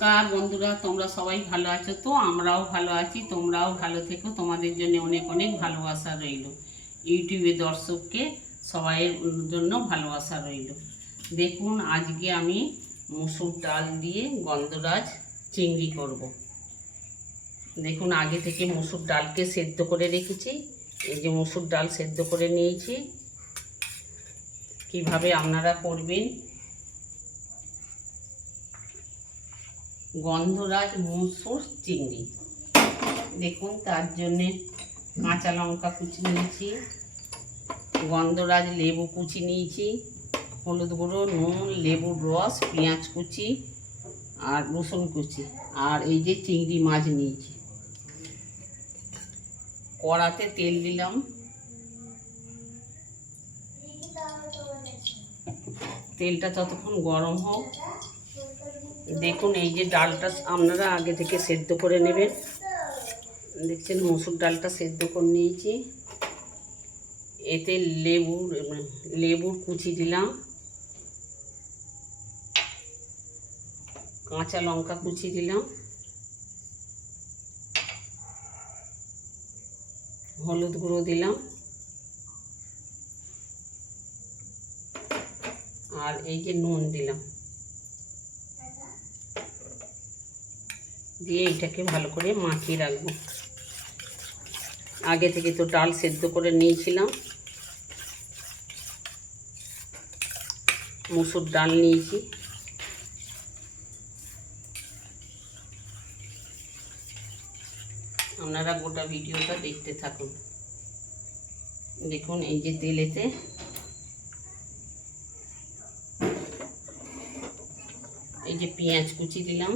কার বন্ধুরা, তোমরা সবাই ভালো আছো তো? আমরাও ভালো আছি, তোমরাও ভালো থেকো। তোমাদের জন্য অনেক অনেক ভালোবাসা রইল। ইউটিউবে দর্শককে সবাইয়ের জন্য ভালোবাসা রইল। দেখুন, আজকে আমি মুসুর ডাল দিয়ে গন্ধরাজ চিংড়ি করব। দেখুন, আগে থেকে মুসুর ডালকে সেদ্ধ করে রেখেছি। এই যে মুসুর ডাল সেদ্ধ করে নিয়েছি। কিভাবে আপনারা করবেন, গন্ধরাজ মুসুর চিংড়ি। দেখুন, তার জন্যে কাঁচা লঙ্কা কুচি নিয়েছি, গন্ধরাজ লেবু কুচি নিয়েছি, হলুদ গুঁড়ো, নুন, লেবুর রস, পেঁয়াজ কুচি আর রসুন কুচি, আর এই যে চিংড়ি মাছ নিয়েছি। কড়াতে তেল দিলাম। তেলটা ততক্ষণ গরম হোক। দেখুন, এই যে ডালটা আপনারা আগে থেকে সেদ্ধ করে নেবেন। দেখছেন, মসুর ডালটা সেদ্ধ করে নিয়েছি। এতে লেবুর কুচি দিলাম, কাঁচা লঙ্কা কুচি দিলাম, হলুদ গুঁড়ো দিলাম, আর এই যে নুন দিলাম। দিয়ে এটাকে ভালো করে মাখিয়ে রাখবো। আগে থেকে তো ডাল সেদ্ধ করে নিয়েছিলাম। মুসুর ডাল নিয়েছি। আপনারা গোটা ভিডিওটা দেখতে থাকুন। দেখুন, এই যে তেলেতে এই যে পেঁয়াজ কুচি দিলাম,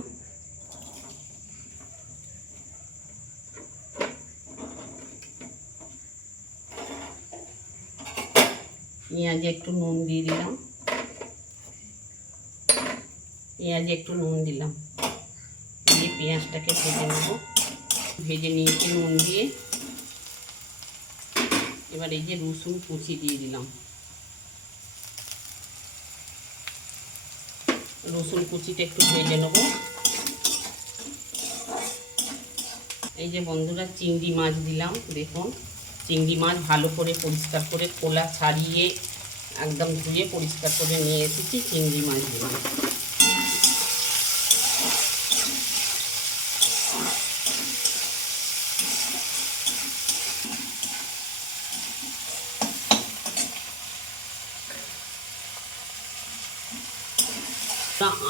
পেঁয়াজে একটু নুন দিয়ে দিলাম, দিয়ে পেঁয়াজটাকে ভেজে নেব। ভেজে নিয়েছি নুন দিয়ে। এবার এই যে রসুন কুচি দিয়ে দিলাম। রসুন কুচিটা একটু ভেজে নেব। এই যে বন্ধুরা, চিংড়ি মাছ দিলাম। দেখুন, চিংড়ি মাছ ভালো করে পরিষ্কার করে খোলা ছাড়িয়ে একদম ধুয়ে পরিষ্কার করে নিয়ে এসেছি। চিংড়ি মাছ দিলাম।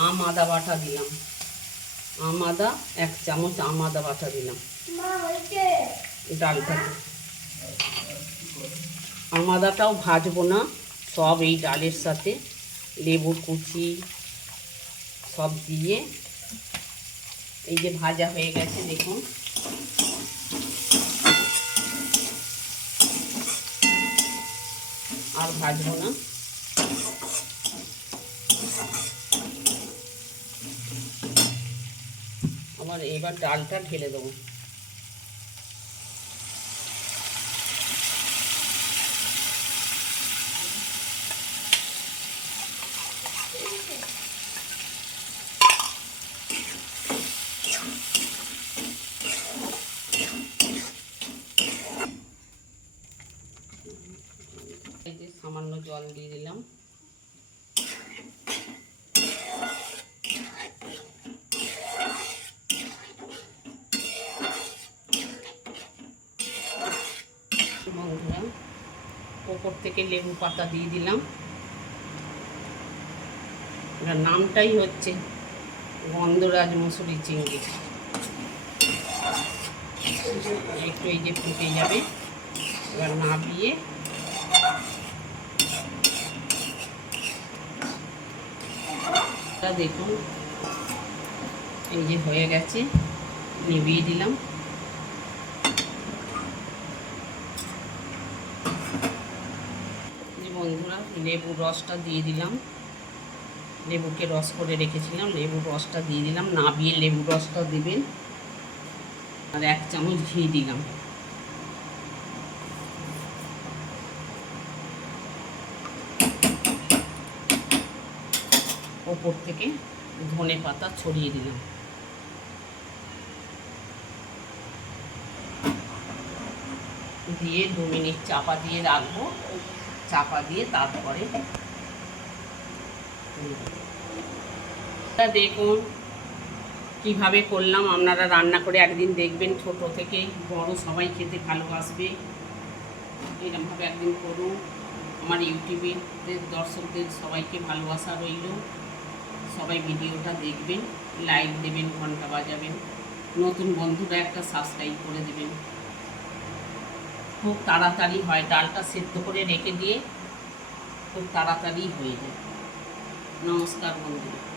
আম আদা বাটা দিলাম। এক চামচ আম আদা বাটা দিলাম ডালটাতে। আম আদাটাও ভাজবো না, সব এই ডালের সাথে লেবুর কুচি সব দিয়ে এই যে ভাজা হয়ে গেছে। দেখুন, আর ভাজবো না। এবার ডালটা ঢেলে দেবো। এই যে সামান্য জল দিয়ে দিলাম। বন্ধুরা, ওপর থেকে লেবু পাতা দিয়ে দিলাম। এটার নামটাই হচ্ছে গন্ধরাজ মুসুরি চিংড়ি। একটু এই যে ফুটে যাবে। এবার নামিয়ে দেখুন, এই যে হয়ে গেছে, নিভিয়ে দিলাম। বন্ধুরা, লেবুর রসটা দিয়ে দিলাম। লেবুকে রস করে রেখেছিলাম, লেবুর রসটা দিয়ে দিলাম। নাবিয়ে লেবুর রসটা দেবেন। আর এক চামচ ঘি দিলাম। ওপর থেকে ধনে পাতা ছড়িয়ে দিলাম। দিয়ে 2 মিনিট চাপা দিয়ে রাখবো। চাপা দিয়ে তারপরে দেখুন কিভাবে করলাম। আপনারা রান্না করে একদিন দেখবেন, ছোট থেকে বড় সবাই খেতে ভালোবাসবে। এরকমভাবে একদিন করুন। আমার ইউটিউবের দর্শকদের সবাইকে ভালোবাসা রইল। সবাই ভিডিওটা দেখবেন, লাইক দেবেন, ঘন্টা বাজাবেন, নতুন বন্ধুরা একটা সাবস্ক্রাইব করে দেবেন। খুব তাড়াতাড়ি হয়, ডালটা সেদ্ধ করে রেখে দিয়ে খুব তাড়াতাড়ি হয়ে যায়। নমস্কার বন্ধুরা।